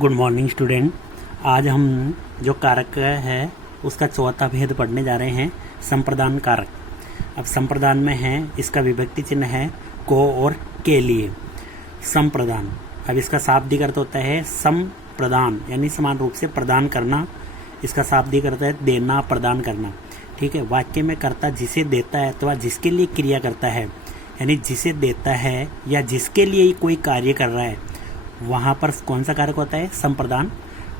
Good morning student. आज हम जो कारक है उसका चौथा भेद पढ़ने जा रहे हैं, संप्रदान कारक। अब संप्रदान में है, इसका विभक्ति चिन्ह है को और के लिए। संप्रदान, अब इसका शाब्दिक अर्थ होता है संप्रदान, यानी समान रूप से प्रदान करना। इसका शाब्दिक अर्थ है देना, प्रदान करना। ठीक है। वाक्य में कर्ता जिसे देता है अथवा जिसके लिए क्रिया करता है, यानी जिसे देता है या जिसके लिए कोई कार्य कर रहा है, वहाँ पर कौन सा कारक होता है? संप्रदान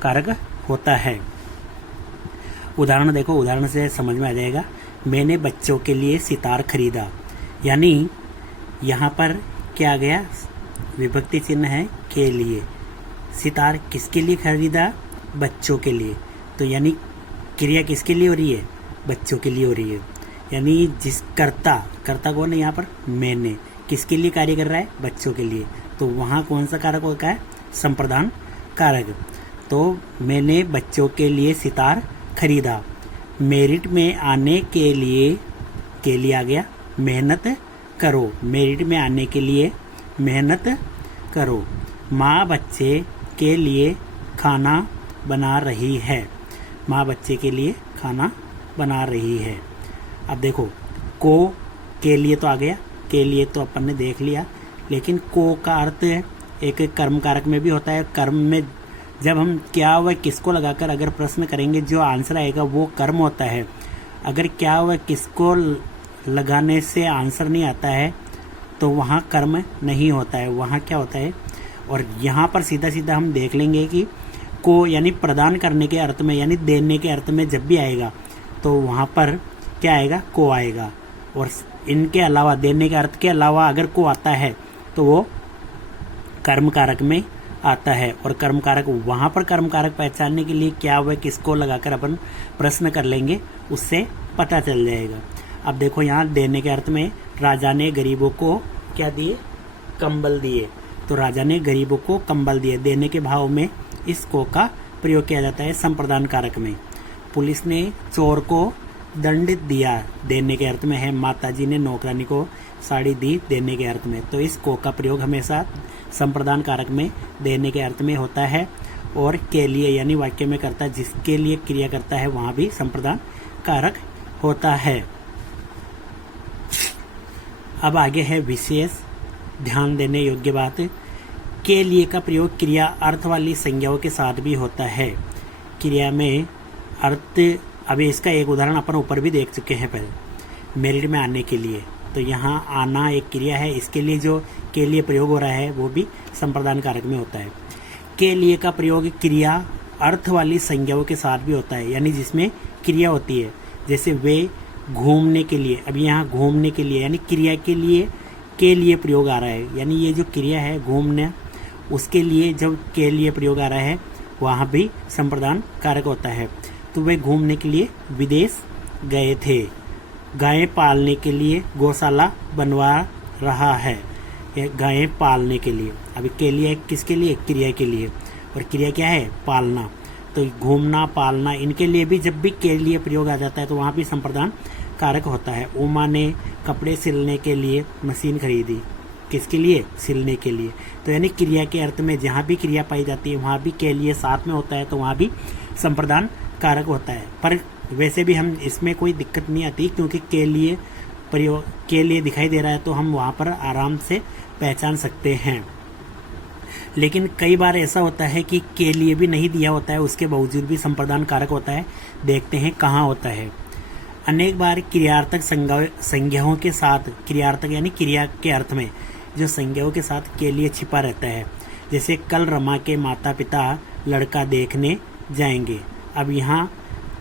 कारक होता है। उदाहरण देखो, उदाहरण से समझ में आ जाएगा। मैंने बच्चों के लिए सितार खरीदा, यानी यहाँ पर क्या आ गया? विभक्ति चिन्ह है के लिए। सितार किसके लिए खरीदा? बच्चों के लिए। तो यानी क्रिया किसके लिए हो रही है? बच्चों के लिए हो रही है। यानी जिस कर्ता कौन है यहाँ पर? मैंने। किसके लिए कार्य कर रहा है? बच्चों के लिए। तो वहाँ कौन सा कारक होता है? संप्रदान कारक। तो मैंने बच्चों के लिए सितार खरीदा। मेरिट में आने के लिए आ गया मेहनत करो। मेरिट में आने के लिए मेहनत करो। माँ बच्चे के लिए खाना बना रही है। माँ बच्चे के लिए खाना बना रही है। अब देखो, को के लिए तो आ गया, के लिए तो अपन ने देख लिया, लेकिन को का अर्थ एक कर्म कारक में भी होता है। कर्म में जब हम क्या व किसको लगाकर अगर प्रश्न करेंगे, जो आंसर आएगा वो कर्म होता है। अगर क्या व किसको लगाने से आंसर नहीं आता है तो वहाँ कर्म नहीं होता है, वहाँ क्या होता है। और यहाँ पर सीधा सीधा हम देख लेंगे कि को यानी प्रदान करने के अर्थ में, यानी देने के अर्थ में जब भी आएगा तो वहाँ पर क्या आएगा? को आएगा। और इनके अलावा, देने के अर्थ के अलावा अगर को आता है तो वो कर्म कारक में आता है। और कर्म कारक, वहाँ पर कर्म कारक पहचानने के लिए क्या हुआ, किसको लगाकर अपन प्रश्न कर लेंगे, उससे पता चल जाएगा। अब देखो, यहाँ देने के अर्थ में राजा ने गरीबों को क्या दिए? कंबल दिए। तो राजा ने गरीबों को कंबल दिए। देने के भाव में इस को का प्रयोग किया जाता है संप्रदान कारक में। पुलिस ने चोर को दंडित दिया, देने के अर्थ में है। माताजी ने नौकरानी को साड़ी दी, देने के अर्थ में। तो इस को का प्रयोग हमेशा संप्रदान कारक में देने के अर्थ में होता है। और के लिए यानी वाक्य में कर्ता जिसके लिए क्रिया करता है, वहाँ भी संप्रदान कारक होता है। अब आगे है विशेष ध्यान देने योग्य बात। के लिए का प्रयोग क्रिया अर्थ वाली संज्ञाओं के साथ भी होता है। क्रिया में अर्थ, अभी इसका एक उदाहरण अपन ऊपर भी देख चुके हैं पहले, मेरिट में आने के लिए। तो यहाँ आना एक क्रिया है, इसके लिए जो के लिए प्रयोग हो रहा है वो भी संप्रदान कारक में होता है। के लिए का प्रयोग क्रिया अर्थ वाली संज्ञाओं के साथ भी होता है, यानी जिसमें क्रिया होती है। जैसे वे घूमने के लिए, अब यहाँ घूमने के लिए यानी क्रिया के लिए प्रयोग आ रहा है। यानी ये जो क्रिया है घूमने, उसके लिए जब के लिए प्रयोग आ रहा है वहाँ भी संप्रदान कारक होता है। तो वे घूमने के लिए विदेश गए थे। गायें पालने के लिए गौशाला बनवा रहा है। गायें पालने के लिए, अभी के लिए किसके लिए? क्रिया के लिए। और क्रिया क्या है? पालना। तो घूमना, पालना, इनके लिए भी जब भी के लिए प्रयोग आ जाता है तो वहाँ भी संप्रदान कारक होता है। उमा ने कपड़े सिलने के लिए मशीन खरीदी। किसके लिए? सिलने के लिए। तो यानी क्रिया के अर्थ में जहाँ भी क्रिया पाई जाती है वहाँ भी के लिए साथ में होता है, तो वहाँ भी संप्रदान कारक होता है। पर वैसे भी हम इसमें कोई दिक्कत नहीं आती, क्योंकि के लिए प्रयोग के लिए दिखाई दे रहा है तो हम वहाँ पर आराम से पहचान सकते हैं। लेकिन कई बार ऐसा होता है कि के लिए भी नहीं दिया होता है, उसके बावजूद भी संप्रदान कारक होता है। देखते हैं कहाँ होता है। अनेक बार क्रियार्थक संज्ञाओं के साथ, क्रियार्थक यानी क्रिया के अर्थ में जो संज्ञाओं के साथ के लिए छिपा रहता है। जैसे कल रमा के माता पिता लड़का देखने जाएंगे। अब यहाँ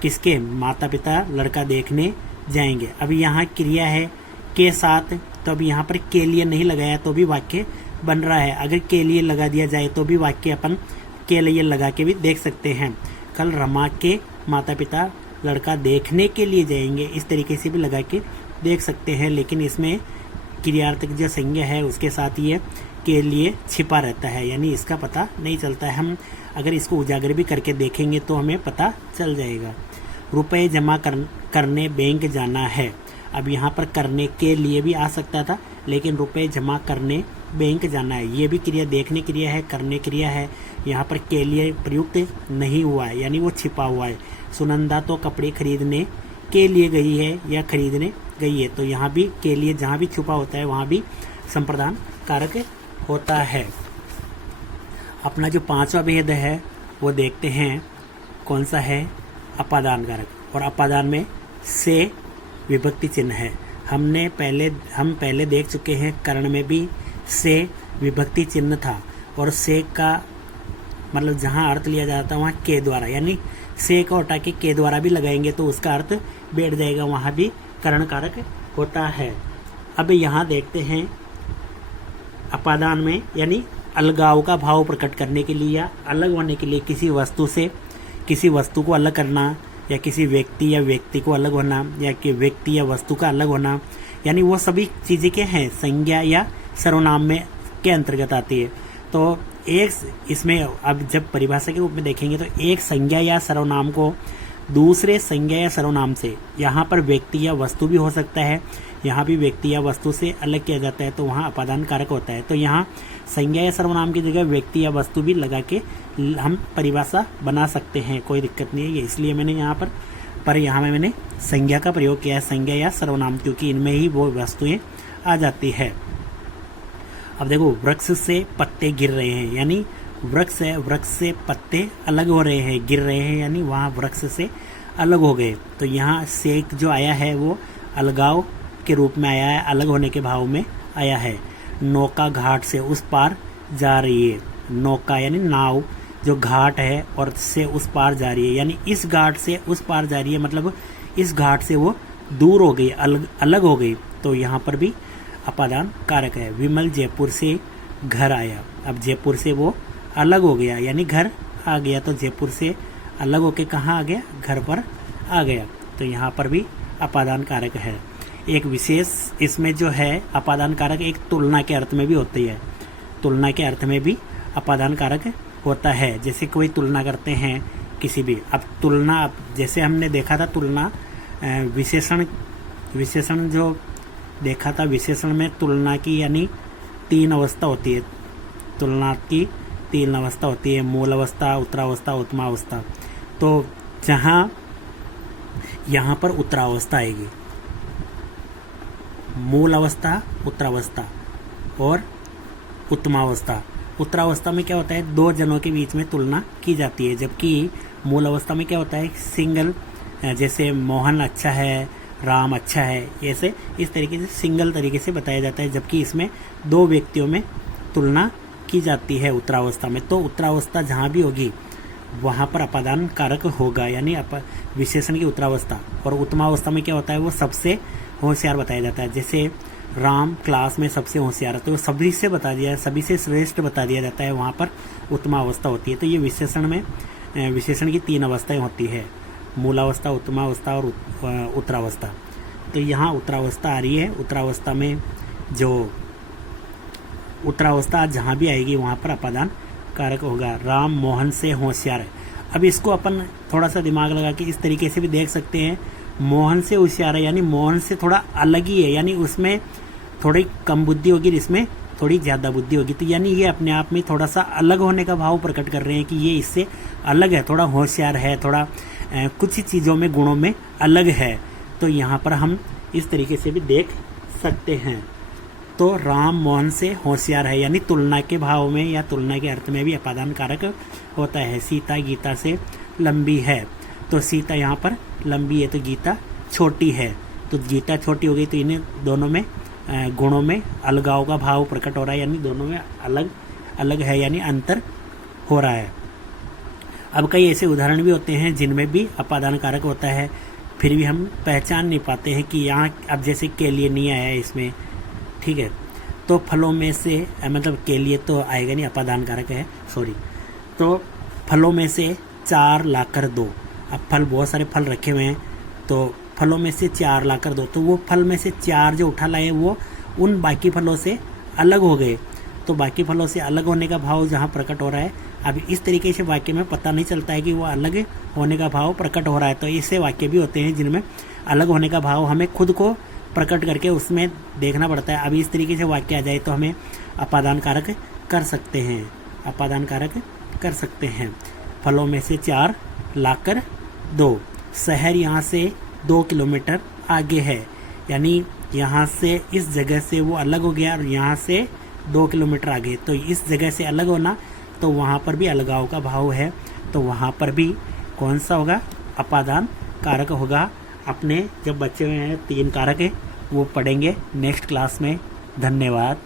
किसके? माता पिता लड़का देखने जाएंगे। अब यहाँ क्रिया है के साथ, तो अब यहाँ पर के लिए नहीं लगाया तो भी वाक्य बन रहा है। अगर के लिए लगा दिया जाए तो भी वाक्य अपन के लिए लगा के भी देख सकते हैं। कल रमा के माता पिता लड़का देखने के लिए जाएंगे, इस तरीके से भी लगा के देख सकते हैं। लेकिन इसमें क्रियार्थक जो संज्ञा है उसके साथ ये के लिए छिपा रहता है, यानी इसका पता नहीं चलता है। हम अगर इसको उजागर भी करके देखेंगे तो हमें पता चल जाएगा। रुपए जमा करने बैंक जाना है। अब यहाँ पर करने के लिए भी आ सकता था, लेकिन रुपए जमा करने बैंक जाना है, ये भी क्रिया देखने क्रिया है, करने क्रिया है। यहाँ पर के लिए प्रयुक्त नहीं हुआ है, यानी वो छिपा हुआ है। सुनंदा तो कपड़े खरीदने के लिए गई है या खरीदने गई है, तो यहाँ भी के लिए जहाँ भी छुपा होता है वहाँ भी संप्रदान कारक होता है। अपना जो पांचवा भेद है वो देखते हैं कौन सा है, अपादान कारक। और अपादान में से विभक्ति चिन्ह है। हम पहले देख चुके हैं कर्ण में भी से विभक्ति चिन्ह था, और से का मतलब जहाँ अर्थ लिया जाता है वहाँ के द्वारा, यानी से को हटा के के द्वारा भी लगाएंगे तो उसका अर्थ बैठ जाएगा, वहाँ भी कर्ण कारक होता है। अब यहाँ देखते हैं अपादान में, यानी अलगाव का भाव प्रकट करने के लिए या अलग होने के लिए किसी वस्तु को अलग करना, या किसी व्यक्ति या व्यक्ति को अलग होना, या कि व्यक्ति या वस्तु का अलग होना, यानी वो सभी चीज़ें के हैं संज्ञा या सर्वनाम में के अंतर्गत आती है। तो एक इसमें अब जब परिभाषा के रूप में देखेंगे तो एक संज्ञा या सर्वनाम को दूसरे संज्ञा या सर्वनाम से, यहाँ पर व्यक्ति या वस्तु भी हो सकता है, यहाँ भी व्यक्ति या वस्तु से अलग किया जाता है, तो वहाँ अपादान कारक होता है। तो यहाँ संज्ञा या सर्वनाम की जगह व्यक्ति या वस्तु भी लगा के हम परिभाषा बना सकते हैं, कोई दिक्कत नहीं है। ये इसलिए मैंने यहाँ में मैंने संज्ञा का प्रयोग किया है, संज्ञा या सर्वनाम, क्योंकि इनमें ही वो वस्तुएं आ जाती है। अब देखो, वृक्ष से पत्ते गिर रहे हैं, यानी वृक्ष से पत्ते अलग हो रहे हैं, गिर रहे हैं, यानी वहाँ वृक्ष से अलग हो गए। तो यहाँ से जो आया है वो अलगाव के रूप में आया है, अलग होने के भाव में आया है। नौका घाट से उस पार जा रही है। नौका यानी नाव जो घाट है और से उस पार जा रही है, यानी इस घाट से उस पार जा रही है, मतलब इस घाट से वो दूर हो गई, अलग हो गई। तो यहाँ पर भी अपादान कारक है। विमल जयपुर से घर आया, अब जयपुर से वो अलग हो गया, यानी घर आ गया, तो जयपुर से अलग होके कहाँ आ गया, घर पर आ गया। तो यहाँ पर भी अपादान कारक है। एक विशेष इसमें जो है अपादान कारक एक तुलना के अर्थ में भी होती है, तुलना के अर्थ में भी अपादान कारक होता है। जैसे कोई तुलना करते हैं किसी भी, अब तुलना जैसे हमने देखा था तुलना विशेषण जो देखा था, विशेषण में तुलना की यानी 3 अवस्था होती है, तुलना की 3 अवस्था होती है, मूल अवस्था, उत्तरावस्था, उत्तमावस्था। तो जहाँ यहाँ पर उत्तरावस्था आएगी, मूल अवस्था, उत्तरावस्था और उत्तमावस्था। उत्तरावस्था में क्या होता है, 2 जनों के बीच में तुलना की जाती है, जबकि मूल अवस्था में क्या होता है, सिंगल, जैसे मोहन अच्छा है, राम अच्छा है, ऐसे इस तरीके से सिंगल तरीके से बताया जाता है, जबकि इसमें 2 व्यक्तियों में तुलना की जाती है उत्तरावस्था में। तो उत्तरावस्था जहाँ भी होगी वहाँ पर अपादान कारक होगा, यानी विशेषण की उत्तरावस्था। और उत्तमावस्था में क्या होता है, वो सबसे होशियार बताया जाता है। जैसे राम क्लास में सबसे होशियार है, तो सभी से बता दिया, सभी से श्रेष्ठ बता दिया जाता है, वहाँ पर उत्तमावस्था होती है। तो ये विशेषण में विशेषण की 3 अवस्थाएं होती है, मूलावस्था, उत्तमावस्था और उत्तरावस्था। तो यहाँ उत्तरावस्था आ रही है। उत्तरावस्था में जो उत्तरावस्था जहाँ भी आएगी वहाँ पर अपादान कारक होगा। राम मोहन से होशियार है। अब इसको अपन थोड़ा सा दिमाग लगा के इस तरीके से भी देख सकते हैं, मोहन से होशियार है यानी मोहन से थोड़ा अलग ही है, यानी उसमें थोड़ी कम बुद्धि होगी, इसमें थोड़ी ज़्यादा बुद्धि होगी। तो यानी ये अपने आप में थोड़ा सा अलग होने का भाव प्रकट कर रहे हैं कि ये इससे अलग है, थोड़ा होशियार है, थोड़ा कुछ चीज़ों में, गुणों में अलग है। तो यहाँ पर हम इस तरीके से भी देख सकते हैं। तो राम मोहन से होशियार है, यानी तुलना के भाव में या तुलना के अर्थ में भी अपादान कारक होता है। सीता गीता से लंबी है, तो सीता यहाँ पर लंबी है, तो गीता छोटी है, तो गीता छोटी हो गई, तो इन्हें दोनों में गुणों में अलगाव का भाव प्रकट हो रहा है, यानी दोनों में अलग अलग है, यानी अंतर हो रहा है। अब कई ऐसे उदाहरण भी होते हैं जिनमें भी अपादान कारक होता है, फिर भी हम पहचान नहीं पाते हैं कि यहाँ, अब जैसे के लिए नहीं आया है इसमें, ठीक है, तो फलों में से मतलब के लिए तो आएगा नहीं, अपादान कारक है, सॉरी। तो फलों में से 4 लाकर दो, अब फल बहुत सारे फल रखे हुए हैं, तो फलों में से 4 लाकर दो, तो वो फल में से 4 जो उठा लाए वो उन बाकी फलों से अलग हो गए। तो बाकी फलों से अलग होने का भाव जहाँ प्रकट हो रहा है, अब इस तरीके से वाक्य में पता नहीं चलता है कि वो अलग होने का भाव प्रकट हो रहा है। तो इससे वाक्य भी होते हैं जिनमें अलग होने का भाव हमें खुद को प्रकट करके उसमें देखना पड़ता है। अभी इस तरीके से वाक्य आ जाए तो हमें अपादान कारक कर सकते हैं, अपादान कारक कर सकते हैं। फलों में से 4 लाकर 2। शहर यहाँ से 2 किलोमीटर आगे है, यानी यहाँ से इस जगह से वो अलग हो गया और यहाँ से 2 किलोमीटर आगे, तो इस जगह से अलग होना तो वहाँ पर भी अलगाव का भाव है, तो वहाँ पर भी कौन सा होगा, अपादान कारक होगा। अपने जब बचे हुए हैं 3 कारक है वो पढ़ेंगे नेक्स्ट क्लास में। धन्यवाद।